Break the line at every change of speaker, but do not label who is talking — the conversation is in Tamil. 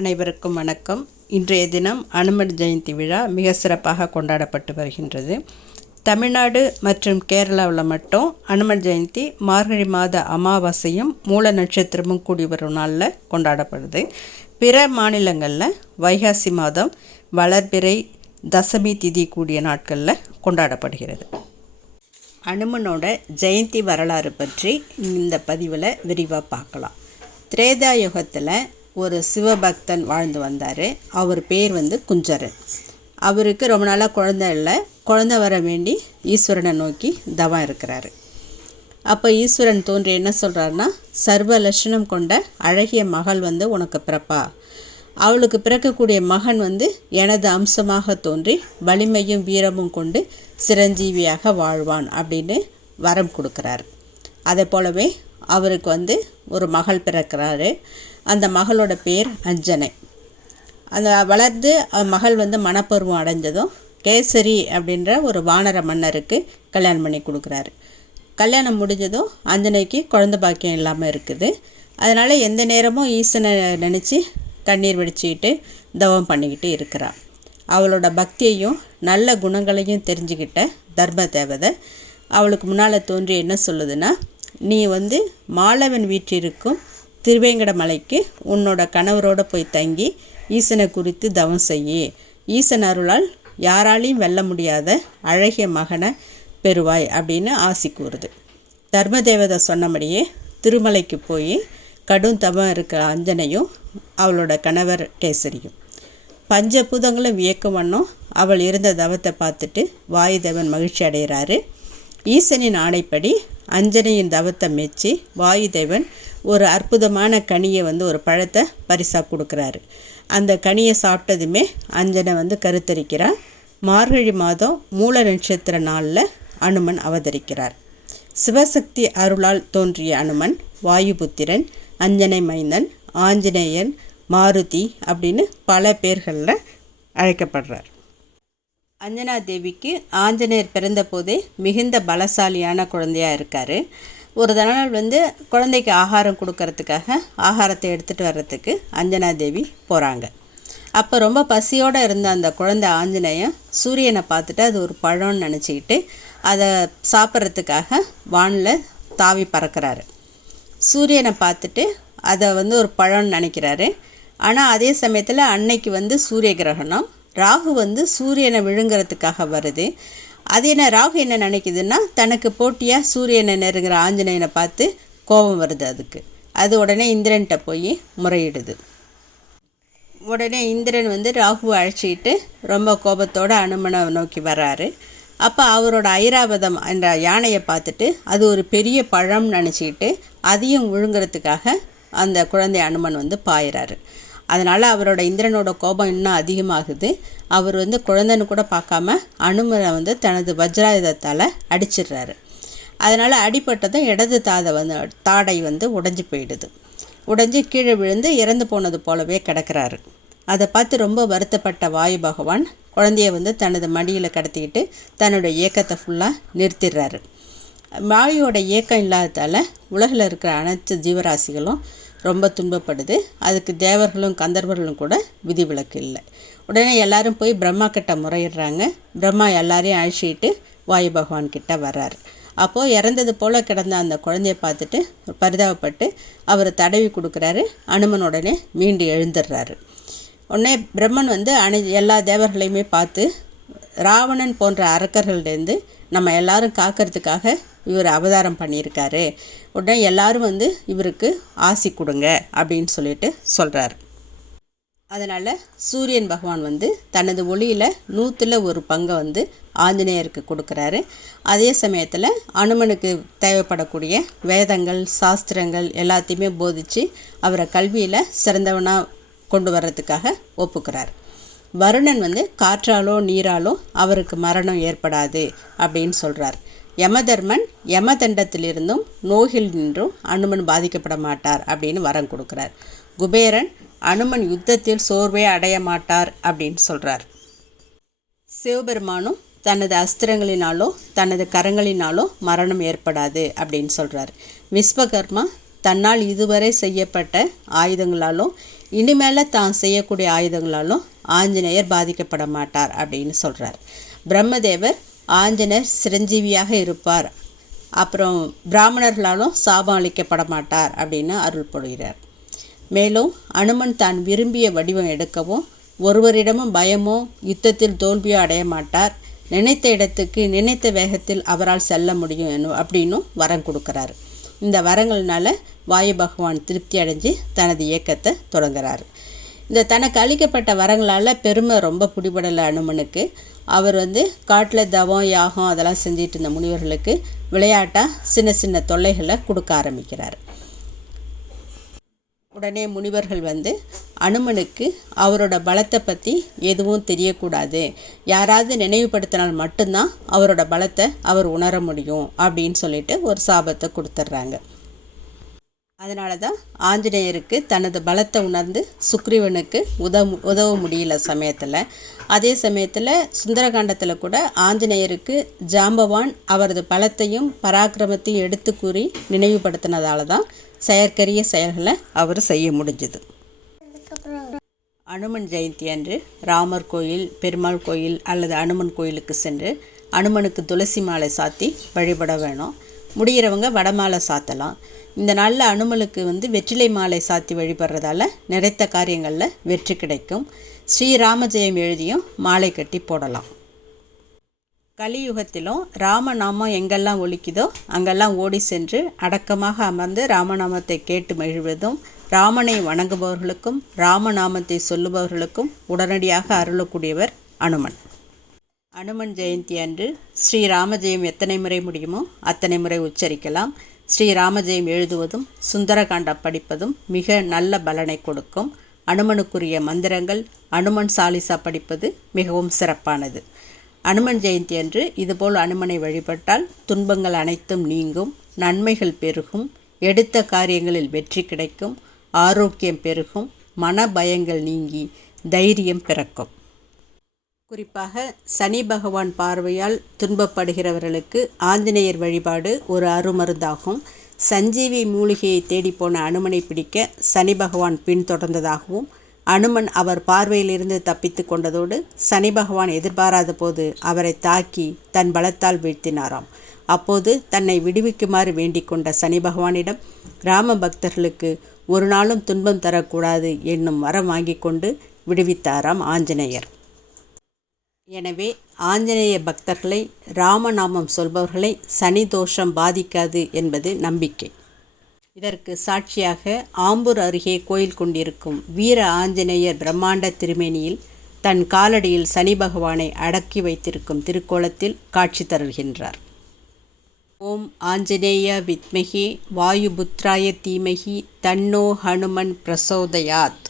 அனைவருக்கும் வணக்கம். இன்றைய தினம் அனுமன் ஜெயந்தி விழா மிக சிறப்பாக கொண்டாடப்பட்டு வருகின்றது. தமிழ்நாடு மற்றும் கேரளாவில் மட்டும் அனுமன் ஜெயந்தி மார்கழி மாத அமாவாசையும் மூல நட்சத்திரமும் கூடி வரும் நாளில் கொண்டாடப்படுது. பிற மாநிலங்களில் வைகாசி மாதம் வளர்பிறை தசமி திதி கூடிய நாட்களில் கொண்டாடப்படுகிறது. அனுமனோட ஜெயந்தி வரலாறு பற்றி இந்த பதிவில் விரிவாக பார்க்கலாம். திரேதா யுகத்தில் ஒரு சிவபக்தன் வாழ்ந்து வந்தார். அவர் பேர் வந்து குஞ்சரன். அவருக்கு ரொம்ப நாளாக குழந்தை இல்லை. குழந்தை வர வேண்டி ஈஸ்வரனை நோக்கி தவம் இருக்கிறாரு. அப்போ ஈஸ்வரன் தோன்றி என்ன சொல்கிறாருன்னா சர்வ லட்சணம் கொண்ட அழகிய மகள் வந்து உனக்கு பிறப்பா. அவளுக்கு பிறக்கக்கூடிய மகன் வந்து எனது அம்சமாக தோன்றி வலிமையும் வீரமும் கொண்டு சிரஞ்சீவியாக வாழ்வான் அப்படின்னு வரம் கொடுக்குறாரு. அதே போலவே அவருக்கு வந்து ஒரு மகள் பிறக்கிறாரு. அந்த மகளோட பேர் அஞ்சனை. அந்த வளர்ந்து மகள் வந்து மனப்பருவம் அடைஞ்சதும் கேசரி அப்படின்ற ஒரு வானர மன்னருக்கு கல்யாணம் பண்ணி கொடுக்குறாரு. கல்யாணம் முடிஞ்சதும் அஞ்சனைக்கு குழந்த பாக்கியம் இல்லாமல் இருக்குது. அதனால் எந்த நேரமும் ஈசனை நினச்சி கண்ணீர் வெடிச்சிக்கிட்டு தவம் பண்ணிக்கிட்டு இருக்கிறாள் அவளோட பக்தியையும் நல்ல குணங்களையும் தெரிஞ்சுக்கிட்ட தர்ம தேவதை அவளுக்கு முன்னால் தோன்றி என்ன சொல்லுதுன்னா நீ வந்து மாலவன் வீட்டிற்கும் திருவேங்கட மலைக்கு உன்னோட கணவரோட போய் தங்கி ஈசனை குறித்து தவம் செய்யி. ஈசன் அருளால் யாராலையும் வெல்ல முடியாத அழகிய மகனை பெறுவாய் அப்படின்னு ஆசி கூறுது. தர்மதேவதை சொன்னபடியே திருமலைக்கு போய் கடும் தவம் இருக்கிற அஞ்சனையும் அவளோட கணவர் கேசரியும். பஞ்சபூதங்களும் வியக்கும் வண்ணம் அவள் இருந்த தவத்தை பார்த்துட்டு வாயுதேவன் மகிழ்ச்சி அடைகிறாரு. ஈசனின் ஆணைப்படி அஞ்சனையின் தவத்தை மெச்சி வாயுதேவன் ஒரு அற்புதமான கனியை வந்து ஒரு பழத்தை பரிசாக கொடுக்குறாரு. அந்த கனியை சாப்பிட்டதுமே அஞ்சனை வந்து கருத்தரிக்கிறார். மார்கழி மாதம் மூல நட்சத்திர நாளில் அனுமன் அவதரிக்கிறார். சிவசக்தி அருளால் தோன்றிய அனுமன் வாயுபுத்திரன் அஞ்சனை மைந்தன் ஆஞ்சநேயன் மாருதி அப்படின்னு பல பேர்களில் அழைக்கப்படுறார். அஞ்சனா தேவிக்கு ஆஞ்சநேயர் பிறந்தபோதே மிகுந்த பலசாலியான குழந்தையாக இருக்கார். ஒரு நாள் வந்து குழந்தைக்கு ஆகாரம் கொடுக்கறதுக்காக ஆகாரத்தை எடுத்துகிட்டு வர்றதுக்கு அஞ்சனா தேவி போகிறாங்க அப்போ ரொம்ப பசியோடு இருந்த அந்த குழந்தை ஆஞ்சநேயன் சூரியனை பார்த்துட்டு அது ஒரு பழம்னு நினச்சிக்கிட்டு அதை சாப்பிட்றதுக்காக வானில் தாவி பறக்கிறாரு. சூரியனை பார்த்துட்டு அதை வந்து ஒரு பழம்னு நினைக்கிறாரு. ஆனால் அதே சமயத்தில் அன்னைக்கு வந்து சூரிய கிரகணம் ராகு வந்து சூரியனை விழுங்குறதுக்காக வருது. அது என்ன ராகு என்ன நினைக்குதுன்னா தனக்கு போட்டியாக சூரியனை நெருங்குற ஆஞ்சநேயனை பார்த்து கோபம் வருது அதுக்கு. அது உடனே இந்திரன்கிட்ட போய் முறையிடுது. உடனே இந்திரன் வந்து ராகுவை அழைச்சிக்கிட்டு ரொம்ப கோபத்தோடு அனுமனை நோக்கி வர்றாரு. அப்போ அவரோட ஐராவதம் என்ற யானையை பார்த்துட்டு அது ஒரு பெரிய பழம் நினச்சிக்கிட்டு அதையும் விழுங்குறதுக்காக அந்த குழந்தை அனுமன் வந்து பாயிறாரு. அதனால் அவரோட இந்திரனோட கோபம் இன்னும் அதிகமாகுது. அவர் வந்து குழந்தைன்னு கூட பார்க்காம அனுமரை வந்து தனது வஜ்ராயுதத்தால் அடிச்சிடுறாரு. அதனால் அடிப்பட்டதும் இடது தாதை வந்து தாடை வந்து உடஞ்சி போயிடுது. உடஞ்சி கீழே விழுந்து இறந்து போனது போலவே கிடக்கிறாரு. அதை பார்த்து ரொம்ப வருத்தப்பட்ட வாயு பகவான் குழந்தைய வந்து தனது மடியில் கடத்திக்கிட்டு தன்னோட இயக்கத்தை ஃபுல்லாக நிறுத்திடுறாரு. வாயுவோட இயக்கம் இல்லாததால் உலகில் இருக்கிற அனைத்து ஜீவராசிகளும் ரொம்ப துன்பப்படுது. அதுக்கு தேவர்களும் கந்தர்வர்களும் கூட விதிவிலக்கு இல்லை. உடனே எல்லாரும் போய் பிரம்மா கிட்ட முறையிடுறாங்க. பிரம்மா எல்லாரையும் அழிச்சிட்டு வாயு பகவான் கிட்ட வர்றார். அப்போது இறந்தது போல் கிடந்த அந்த குழந்தைய பார்த்துட்டு பரிதாபப்பட்டு அவர் தடவி கொடுக்குறாரு. அனுமன் உடனே மீண்டு எழுந்துடுறாரு. உடனே பிரம்மன் வந்து அணி எல்லா தேவர்களையுமே பார்த்து ராவணன் போன்ற அரக்கர்கள்டேருந்து நம்ம எல்லாரும் காக்கிறதுக்காக இவர் அவதாரம் பண்ணியிருக்காரு. உடனே எல்லாரும் வந்து இவருக்கு ஆசி கொடுங்க அப்படின்னு சொல்லிட்டு சொல்கிறார் அதனால் சூரியன் பகவான் வந்து தனது ஒளியில் நூற்றில் ஒரு பங்கை வந்து ஆஞ்சநேயருக்கு கொடுக்குறாரு. அதே சமயத்தில் அனுமனுக்கு தேவைப்படக்கூடிய வேதங்கள் சாஸ்திரங்கள் எல்லாத்தையுமே போதித்து அவரை கல்வியில் சிறந்தவனாக கொண்டு வர்றதுக்காக ஒப்புக்கிறார். வருணன் வந்து காற்றாலோ நீராலோ அவருக்கு மரணம் ஏற்படாது அப்படின்னு சொல்கிறார் யமதர்மன் யமதண்டத்திலிருந்தும் நோகில் நின்றும் அனுமன் பாதிக்கப்பட மாட்டார் அப்படின்னு வரம் கொடுக்குறார். குபேரன் அனுமன் யுத்தத்தில் சோர்வே அடைய மாட்டார் அப்படின்னு சொல்கிறார் சிவபெருமானும் தனது அஸ்திரங்களினாலோ தனது கரங்களினாலோ மரணம் ஏற்படாது அப்படின்னு சொல்கிறார் விஸ்வகர்மா தன்னால் இதுவரை செய்யப்பட்ட ஆயுதங்களாலும் இனிமேல் தான் செய்யக்கூடிய ஆயுதங்களாலும் ஆஞ்சநேயர் பாதிக்கப்பட மாட்டார் அப்படின்னு சொல்கிறார் பிரம்மதேவர் ஆஞ்சநேயர் சிரஞ்சீவியாக இருப்பார். அப்புறம் பிராமணர்களாலும் சாபம் அளிக்கப்பட மாட்டார் அப்படின்னு அருள் பொழுகிறார். மேலும் அனுமன் தான் விரும்பிய வடிவம் எடுக்கவும் ஒருவரிடமும் பயமோ யுத்தத்தில் தோல்வியோ அடைய மாட்டார். நினைத்த இடத்துக்கு நினைத்த வேகத்தில் அவரால் செல்ல முடியும் எனும் அப்படின்னும் வரம் கொடுக்குறாரு. இந்த வரங்கள்னால வாயு பகவான் திருப்தி அடைஞ்சு தனது இயக்கத்தை தொடங்குறாரு. இந்த தனக்கு அளிக்கப்பட்ட வரங்களால் பெருமை ரொம்ப பிடிபடலை அனுமனுக்கு. அவர் வந்து காட்டில் தவம் யாகம் அதெல்லாம் செஞ்சிட்டு இருந்த முனிவர்களுக்கு விளையாட்டாக சின்ன சின்ன தொல்லைகளை கொடுக்க ஆரம்பிக்கிறார். உடனே முனிவர்கள் வந்து அனுமனுக்கு அவரோட பலத்தை பற்றி எதுவும் தெரியக்கூடாது. யாராவது நினைவுபடுத்தினால் மட்டும்தான் அவரோட பலத்தை அவர் உணர முடியும் அப்படின்னு சொல்லிட்டு ஒரு சாபத்தை கொடுத்துட்றாங்க அதனால தான் ஆஞ்சநேயருக்கு தனது பலத்தை உணர்ந்து சுக்ரீவனுக்கு உதவ உதவ முடியல சமயத்தில். அதே சமயத்தில் சுந்தரகாண்டத்தில் கூட ஆஞ்சநேயருக்கு ஜாம்பவான் அவரது பலத்தையும் பராக்கிரமத்தையும் எடுத்து கூறி நினைவுபடுத்தினதால தான் செயற்கரிய செயல்களை அவர் செய்ய முடிஞ்சது. அனுமன் ஜெயந்தி அன்று ராமர் கோயில் பெருமாள் கோயில் அல்லது அனுமன் கோயிலுக்கு சென்று அனுமனுக்கு துளசி மாலை சாத்தி வழிபட வேணும். முடிகிறவங்க வடமாலை சாத்தலாம். இந்த நாளில் அனுமலுக்கு வந்து வெற்றிலை மாலை சாத்தி வழிபடுறதால நிறைத்த காரியங்களில் வெற்றி கிடைக்கும். ஸ்ரீராமஜெயம் எழுதியும் மாலை கட்டி போடலாம். கலியுகத்திலும் ராமநாமம் எங்கெல்லாம் ஒழிக்குதோ அங்கெல்லாம் ஓடி சென்று அடக்கமாக அமர்ந்து ராமநாமத்தை கேட்டு மகிழ்வதும் ராமனை வணங்குபவர்களுக்கும் ராமநாமத்தை சொல்லுபவர்களுக்கும் உடனடியாக அருளக்கூடியவர் அனுமன். அனுமன் ஜெயந்தி அன்று ஸ்ரீ ராமஜெயம் எத்தனை முறை முடியுமோ அத்தனை முறை உச்சரிக்கலாம். ஸ்ரீராமஜெயம் எழுதுவதும் சுந்தரகாண்டம் படிப்பதும் மிக நல்ல பலனை கொடுக்கும். அனுமனுக்குரிய மந்திரங்கள் அனுமன் சாலிசா படிப்பது மிகவும் சிறப்பானது. அனுமன் ஜெயந்தி அன்று இதுபோல் அனுமனை வழிபட்டால் துன்பங்கள் அனைத்தும் நீங்கும் நன்மைகள் பெருகும் எடுத்த காரியங்களில் வெற்றி கிடைக்கும் ஆரோக்கியம் பெருகும் மன பயங்கள் நீங்கி தைரியம் பிறக்கும். குறிப்பாக சனி பகவான் பார்வையால் துன்பப்படுகிறவர்களுக்கு ஆஞ்சநேயர் வழிபாடு ஒரு அருமருந்தாகும். சஞ்சீவி மூலிகையை தேடிப்போன அனுமனை பிடிக்க சனி பகவான் பின்தொடர்ந்ததாகவும் அனுமன் அவர் பார்வையிலிருந்து தப்பித்து கொண்டதோடு சனி பகவான் எதிர்பாராத போது அவரை தாக்கி தன் பலத்தால் வீழ்த்தினாராம். அப்போது தன்னை விடுவிக்குமாறு வேண்டிக் கொண்ட சனி பகவானிடம் கிராம பக்தர்களுக்கு ஒரு நாளும் துன்பம் தரக்கூடாது என்னும் வரம் வாங்கி கொண்டு விடுவித்தாராம் ஆஞ்சநேயர். எனவே ஆஞ்சநேய பக்தர்களை ராமநாமம் சொல்பவர்களை சனி தோஷம் பாதிக்காது என்பது நம்பிக்கை. இதற்கு சாட்சியாக ஆம்பூர் அருகே கோயில் கொண்டிருக்கும் வீர ஆஞ்சநேயர் பிரம்மாண்ட திருமேனியில் தன் காலடியில் சனி பகவானை அடக்கி வைத்திருக்கும் திருக்கோலத்தில் காட்சி தருகின்றார். ஓம் ஆஞ்சநேய வித்மகி வாயுபுத்ராய தீமகி தன்னோ ஹனுமன் பிரசோதயாத்.